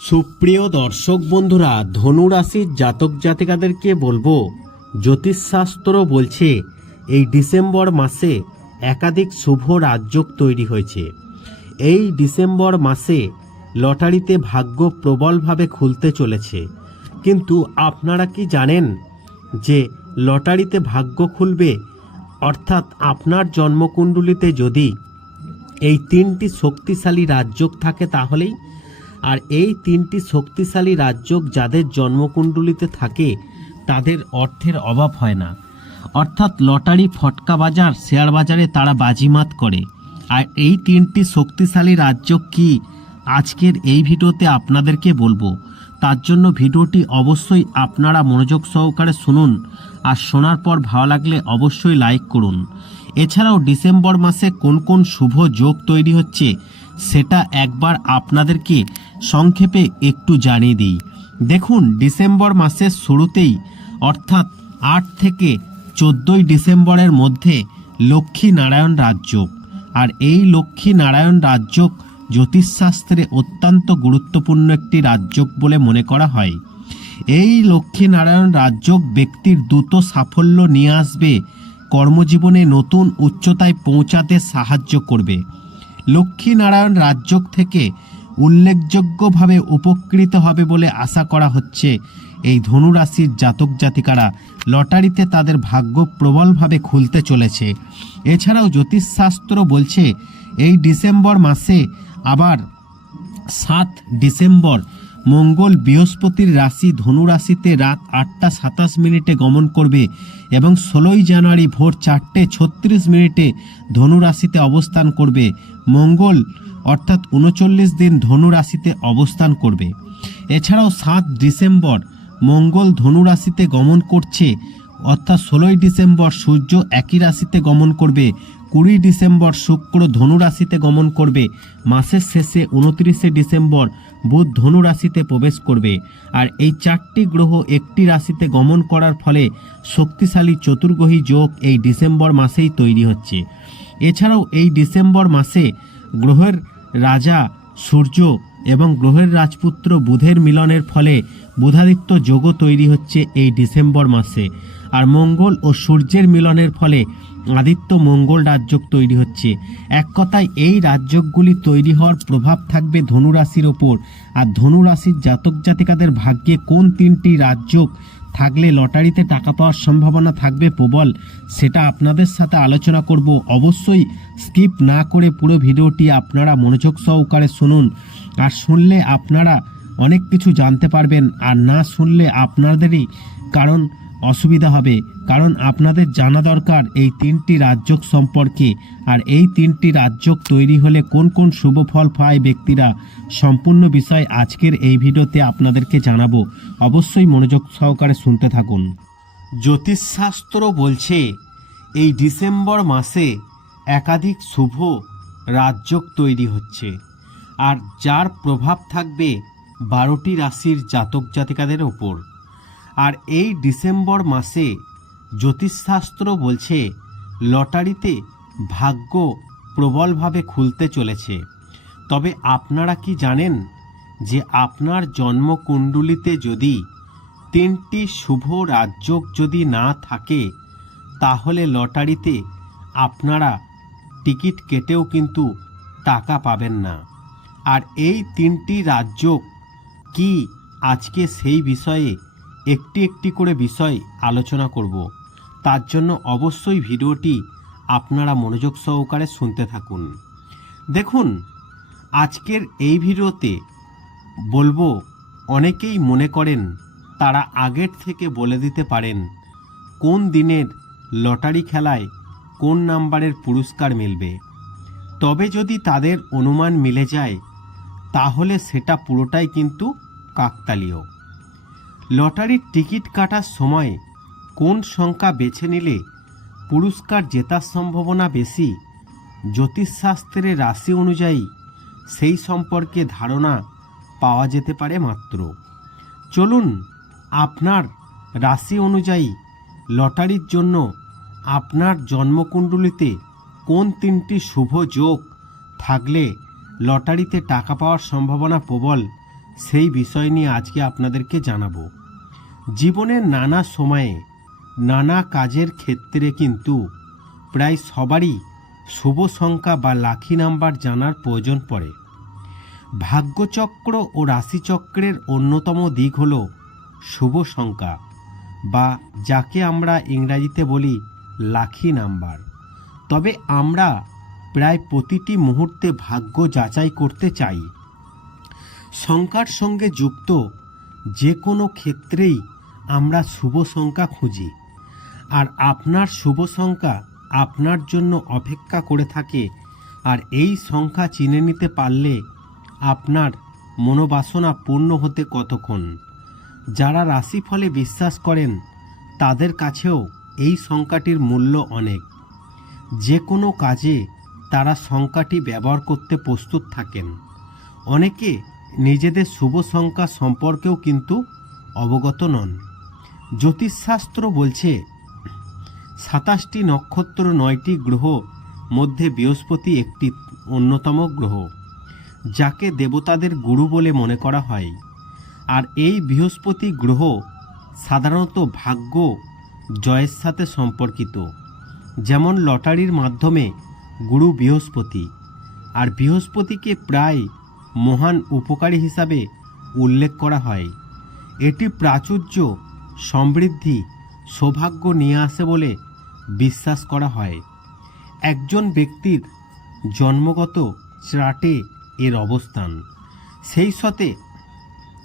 সুপ্রিয় দর্শক বন্ধুরা ধনু রাশির জাতক জাতিকাদেরকে বলব, জ্যোতিষশাস্ত্র বলছে এই ডিসেম্বর মাসে একাধিক শুভ রাজযোগ তৈরি হয়েছে। এই ডিসেম্বর মাসে লটারিতে ভাগ্য প্রবলভাবে খুলতে চলেছে। কিন্তু আপনারা কি জানেন যে লটারিতে ভাগ্য খুলবে? অর্থাৎ আপনার জন্মকুণ্ডলিতে যদি এই তিনটি শক্তিশালী রাজযোগ থাকে তাহলেই আর এই তিনটি শক্তিশালী রাজযোগ যাদের জন্মকুণ্ডলিতে থাকে, তাদের অর্থের অভাব হয় না। অর্থাৎ লটারি, ফটকা বাজার, শেয়ার বাজারে তারা বাজিমাত করে। আর এই তিনটি শক্তিশালী রাজ্য কি? আজকের এই ভিডিওতে আপনাদেরকে বলব। তার জন্য ভিডিওটি অবশ্যই আপনারা মনোযোগ সহকারে শুনুন আর শোনার পর ভালো লাগলে অবশ্যই লাইক করুন। এছাড়াও ডিসেম্বর মাসে কোন কোন শুভ যোগ তৈরি হচ্ছে সেটা একবার আপনাদেরকে সংক্ষেপে একটু জানিয়ে দিই। দেখুন, ডিসেম্বর মাসের শুরুতেই, অর্থাৎ আট থেকে চোদ্দোই ডিসেম্বরের মধ্যে লক্ষ্মী নারায়ণ রাজযোগ। আর এই লক্ষ্মী নারায়ণ রাজযোগ জ্যোতিষশাস্ত্রে অত্যন্ত গুরুত্বপূর্ণ একটি রাজযোগ বলে মনে করা হয়। এই লক্ষ্মী নারায়ণ রাজযোগ ব্যক্তির দ্রুত সাফল্য নিয়ে আসবে, কর্মজীবনে নতুন উচ্চতায় পৌঁছাতে সাহায্য করবে। লক্ষ্মী রাজ্য থেকে উল্লেখযোগ্যভাবে উপকৃত হবে বলে আশা করা হচ্ছে। এই ধনুরাশির জাতক জাতিকারা লটারিতে তাদের ভাগ্য প্রবলভাবে খুলতে চলেছে। এছাড়াও জ্যোতিষশাস্ত্র বলছে, এই ডিসেম্বর মাসে আবার সাত ডিসেম্বর মঙ্গল বৃহস্পতির রাশি ধনু রাশিতে রাত আটটা সাতাশ মিনিটে গমন করবে এবং ষোলোই জানুয়ারি ভোর চারটে ছত্রিশ মিনিটে ধনু রাশিতে অবস্থান করবে। মঙ্গল অর্থাৎ উনচল্লিশ দিন ধনু রাশিতে অবস্থান করবে। এছাড়াও সাত ডিসেম্বর মঙ্গল ধনু রাশিতে গমন করছে। অর্থাৎ ষোলোই ডিসেম্বর সূর্য একই রাশিতে গমন করবে। কুড়ি ডিসেম্বর শুক্র ধনুরাশিতে গমন করবে। মাসের শেষে উনত্রিশে ডিসেম্বর বুধ ধনুরাশিতে প্রবেশ করবে। আর এই চারটি গ্রহ একটি রাশিতে গমন করার ফলে শক্তিশালী চতুর্গ্রহী যোগ এই ডিসেম্বর মাসেই তৈরি হচ্ছে। এছাড়াও এই ডিসেম্বর মাসে গ্রহের রাজা, সূর্য এবং গ্রহের রাজপুত্র বুধের মিলনের ফলে বুধাদিত্য যোগও তৈরি হচ্ছে এই ডিসেম্বর মাসে। আর মঙ্গল ও সূর্যের মিলনের ফলে আদিত্য মঙ্গল রাজযোগ তৈরি হচ্ছে। এক কথায় এই রাজযোগগুলি তৈরি হওয়ার প্রভাব থাকবে ধনুরাশির ওপর। আর ধনুরাশির জাতক জাতিকাদের ভাগ্যে কোন তিনটি রাজযোগ থাকলে লটারিতে টাকা পাওয়ার সম্ভাবনা থাকবে প্রবল, সেটা আপনাদের সাথে আলোচনা করব। অবশ্যই স্কিপ না করে পুরো ভিডিওটি আপনারা মনোযোগ সহকারে শুনুন। আর শুনলে আপনারা অনেক কিছু জানতে পারবেন, আর না শুনলে আপনাদেরই কারণ অসুবিধা হবে, কারণ আপনাদের জানা দরকার এই তিনটি রাজযোগ সম্পর্কে। আর এই তিনটি রাজযোগ তৈরি হলে কোন কোন শুভ ফল পায় ব্যক্তিরা? সম্পূর্ণ বিষয় আজকের এই ভিডিওতে আপনাদেরকে জানাব। অবশ্যই মনোযোগ সহকারে শুনতে থাকুন। জ্যোতিষশাস্ত্র বলছে, এই ডিসেম্বর মাসে একাধিক শুভ রাজযোগ তৈরি হচ্ছে। আর যার প্রভাব থাকবে বারোটি রাশির জাতক জাতিকাদের ওপর। আর এই ডিসেম্বর মাসে জ্যোতিষশাস্ত্র বলছে, লটারিতে ভাগ্য প্রবলভাবে খুলতে চলেছে। তবে আপনারা কি জানেন যে আপনার জন্মকুণ্ডলিতে যদি তিনটি শুভ রাজযোগ যদি না থাকে, তাহলে লটারিতে আপনারা টিকিট কেটেও কিন্তু টাকা পাবেন না। আর এই তিনটি রাজযোগ কি আজকে সেই বিষয়ে একটি একটি করে বিষয় আলোচনা করব। তার জন্য অবশ্যই ভিডিওটি আপনারা মনোযোগ সহকারে শুনতে থাকুন। দেখুন, আজকের এই ভিডিওতে বলব, অনেকেই মনে করেন তারা আগের থেকে বলে দিতে পারেন কোন দিনের লটারি খেলায় কোন নাম্বারের পুরস্কার মিলবে। তবে যদি তাদের অনুমান মিলে যায়, তাহলে সেটা পুরোটাই কিন্তু কাকতালীয়। লটারির টিকিট কাটার সময় কোন সংখ্যা বেছে নিলে পুরস্কার জেতার সম্ভাবনা বেশি, জ্যোতিষশাস্ত্রের রাশি অনুযায়ী সেই সম্পর্কে ধারণা পাওয়া যেতে পারে মাত্র। চলুন আপনার রাশি অনুযায়ী লটারির জন্য আপনার জন্মকুণ্ডলিতে কোন তিনটি শুভ যোগ থাকলে লটারিতে টাকা পাওয়ার সম্ভাবনা প্রবল সেই বিষয় নিয়ে আজকে আপনাদেরকে জানাব। জীবনের নানা সময়ে নানা কাজের ক্ষেত্রে কিন্তু প্রায় সবারই শুভ সংখ্যা বা লাখি নাম্বার জানার প্রয়োজন পড়ে। ভাগ্যচক্র ও রাশিচক্রের অন্যতম দিক হল শুভ সংখ্যা বা যাকে আমরা ইংরাজিতে বলি লাখি নাম্বার। তবে আমরা প্রায় প্রতিটি মুহূর্তে ভাগ্য যাচাই করতে চাই। সংখ্যার সঙ্গে যুক্ত যে কোনো ক্ষেত্রেই আমরা শুভ সংখ্যা খুঁজি, আর আপনার শুভ সংখ্যা আপনার জন্য অপেক্ষা করে থাকে, আর এই সংখ্যা চিনে নিতে পারলে আপনার মনোবাসনা পূর্ণ হতে কতক্ষণ? যারা রাশিফলে বিশ্বাস করেন, তাদের কাছেও এই সংখ্যাটির মূল্য অনেক। যে কোনো কাজে তারা সংখ্যাটি ব্যবহার করতে প্রস্তুত থাকেন। অনেকে নিজেদের শুভ সংখ্যা সম্পর্কেও কিন্তু অবগত নন। জ্যোতিষশাস্ত্র বলছে, সাতাশটি নক্ষত্র নয়টি গ্রহ মধ্যে বৃহস্পতি একটি অন্যতম গ্রহ, যাকে দেবতাদের গুরু বলে মনে করা হয়। আর এই বৃহস্পতি গ্রহ সাধারণত ভাগ্য, জয়ের সাথে সম্পর্কিত। যেমন লটারির মাধ্যমে গুরু বৃহস্পতি। আর বৃহস্পতিকে প্রায় মহান উপকারী হিসাবে উল্লেখ করা হয়। এটি প্রাচুর্য সমৃদ্ধি, সৌভাগ্য নিয়ে আসে বলে বিশ্বাস করা হয়। একজন ব্যক্তির জন্মগত চার্টে এর অবস্থান। সেই সাথে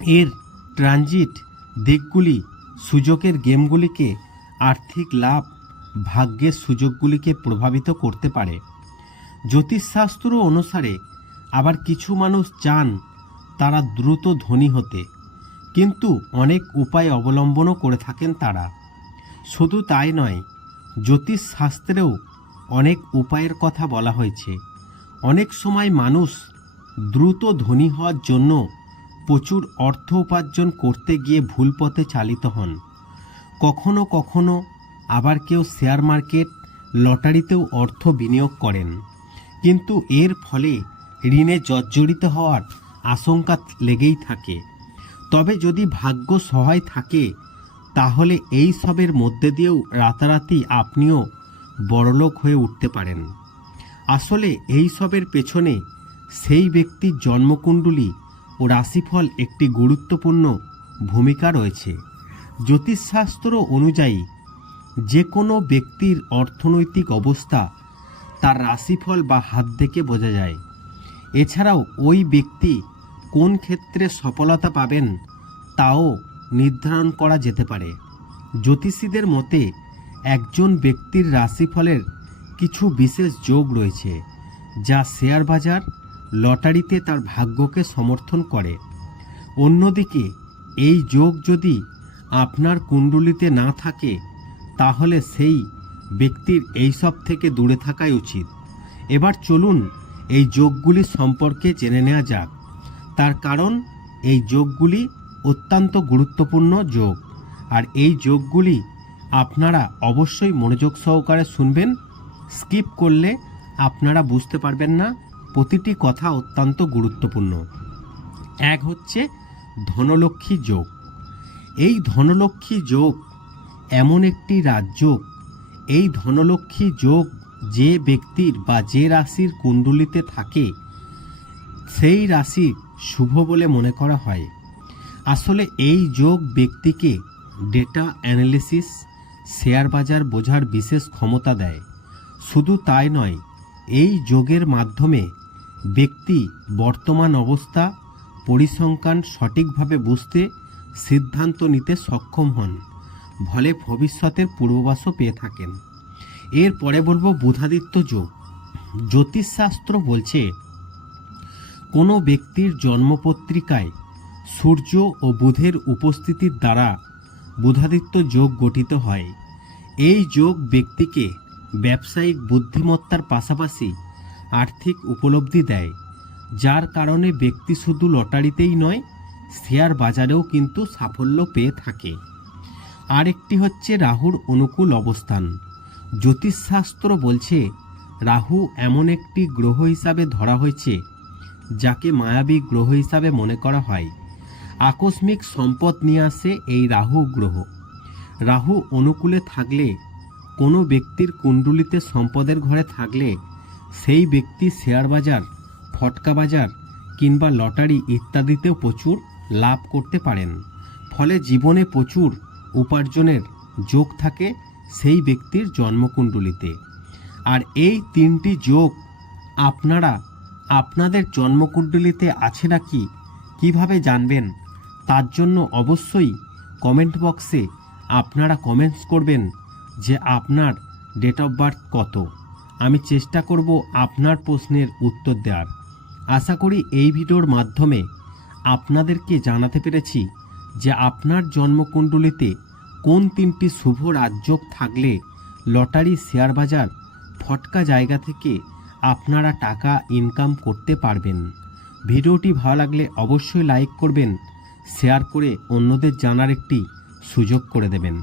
এর ট্রানজিট দিকগুলি, সুযোগের গেমগুলিকে, আর্থিক লাভ, ভাগ্যের সুযোগগুলিকে প্রভাবিত করতে পারে। জ্যোতিষশাস্ত্র অনুসারে আবার কিছু মানুষ চান তারা দ্রুত ধনী হতে। কিন্তু অনেক উপায় অবলম্বনও করে থাকেন তারা। শুধু তাই নয়, জ্যোতিষশাস্ত্রেও অনেক উপায়ের কথা বলা হয়েছে। অনেক সময় মানুষ দ্রুত ধনী হওয়ার জন্য প্রচুর অর্থ উপার্জন করতে গিয়ে ভুল পথে চালিত হন। কখনো কখনো আবার কেউ শেয়ার মার্কেট, লটারিতেও অর্থ বিনিয়োগ করেন। কিন্তু এর ফলে ঋণে জর্জরিত হওয়ার আশঙ্কা লেগেই থাকে। তবে যদি ভাগ্য সহায় থাকে, তাহলে এই সবের মধ্যে দিয়েও রাতারাতি আপনিও বড়লোক হয়ে উঠতে পারেন। আসলে এই সবের পেছনে সেই ব্যক্তির জন্মকুণ্ডলী ও রাশিফল একটি গুরুত্বপূর্ণ ভূমিকা রয়েছে। জ্যোতিষশাস্ত্র অনুযায়ী যে কোনো ব্যক্তির অর্থনৈতিক অবস্থা তার রাশিফল বা হাত দেখে বোঝা যায়। এছাড়াও ওই ব্যক্তি কোন ক্ষেত্রে সফলতা পাবেন তাও নির্ধারণ করা যেতে পারে। জ্যোতিষীদের মতে, একজন ব্যক্তির রাশিফলের কিছু বিশেষ যোগ রয়েছে, যা শেয়ার বাজার, লটারিতে তার ভাগ্যকে সমর্থন করে। অন্যদিকে, এই যোগ যদি আপনার কুণ্ডলিতে না থাকে, তাহলে সেই ব্যক্তির এইসব থেকে দূরে থাকাই উচিত। এবার চলুন এই যোগগুলি সম্পর্কে জেনে নেওয়া যাক। তার কারণ এই যোগগুলি অত্যন্ত গুরুত্বপূর্ণ যোগ। আর এই যোগগুলি আপনারা অবশ্যই মনোযোগ সহকারে শুনবেন, স্কিপ করলে আপনারা বুঝতে পারবেন না প্রতিটি কথা অত্যন্ত গুরুত্বপূর্ণ। এক হচ্ছে ধনলক্ষ্মী যোগ। এই ধনলক্ষ্মী যোগ এমন একটি রাজযোগ এই ধনলক্ষ্মী যোগ যে ব্যক্তির বা যে রাশির কুণ্ডলিতে থাকে, সেই রাশি শুভ বলে মনে করা হয়। আসলে এই যোগ ব্যক্তিকে ডেটা অ্যানালিসিস শেয়ার বাজার বোঝার বিশেষ ক্ষমতা দেয়। শুধু তাই নয়, এই যোগের মাধ্যমে ব্যক্তি বর্তমান অবস্থা, পরিসংখ্যান সঠিকভাবে বুঝতে সিদ্ধান্ত নিতে সক্ষম হন, ফলে ভবিষ্যতের পূর্ববাসও পেয়ে থাকেন। এরপরে বলব বুধাদিত্য যোগ। জ্যোতিষশাস্ত্র বলছে কোনো ব্যক্তির জন্মপত্রিকায় সূর্য ও বুধের উপস্থিতির দ্বারা বুধাদিত্য যোগ গঠিত হয়। এই যোগ ব্যক্তিকে ব্যবসায়িক বুদ্ধিমত্তার পাশাপাশি আর্থিক উপলব্ধি দেয়, যার কারণে ব্যক্তি শুধু লটারিতেই নয়, শেয়ার বাজারেও কিন্তু সাফল্য পেয়ে থাকে। আরেকটি হচ্ছে রাহুর অনুকূল অবস্থান। জ্যোতিষশাস্ত্র বলছে, রাহু এমন একটি গ্রহ হিসাবে ধরা হয়েছে যাকে মায়াবী গ্রহ হিসাবে মনে করা হয়। আকস্মিক সম্পদ নিয়ে আসে এই রাহু গ্রহ। রাহু অনুকূলে থাকলে, কোনো ব্যক্তির কুণ্ডুলিতে সম্পদের ঘরে থাকলে, সেই ব্যক্তি শেয়ার বাজার, ফটকা বাজার কিংবা লটারি ইত্যাদিতেও প্রচুর লাভ করতে পারেন। ফলে জীবনে প্রচুর উপার্জনের যোগ থাকে সেই ব্যক্তির জন্মকুণ্ডলিতে। আর এই তিনটি যোগ আপনারা আপনাদের জন্মকুণ্ডলিতে আছে নাকি? কীভাবে জানবেন? তার জন্য অবশ্যই কমেন্ট বক্সে আপনারা কমেন্টস করবেন যে আপনার ডেট অফ বার্থ কত। আমি চেষ্টা করব আপনার প্রশ্নের উত্তর দেওয়ার। আশা করি এই ভিডিওর মাধ্যমে আপনাদেরকে জানাতে পেরেছি যে আপনার জন্মকুণ্ডলিতে কোন তিনটি শুভ রাজযোগ থাকলে লটারি, শেয়ার বাজার, ফটকা জায়গা থেকে আপনারা টাকা ইনকাম করতে পারবেন। ভিডিওটি ভালো লাগলে অবশ্যই লাইক করবেন শেয়ার করে অন্যদের জানার একটি সুযোগ করে দেবেন।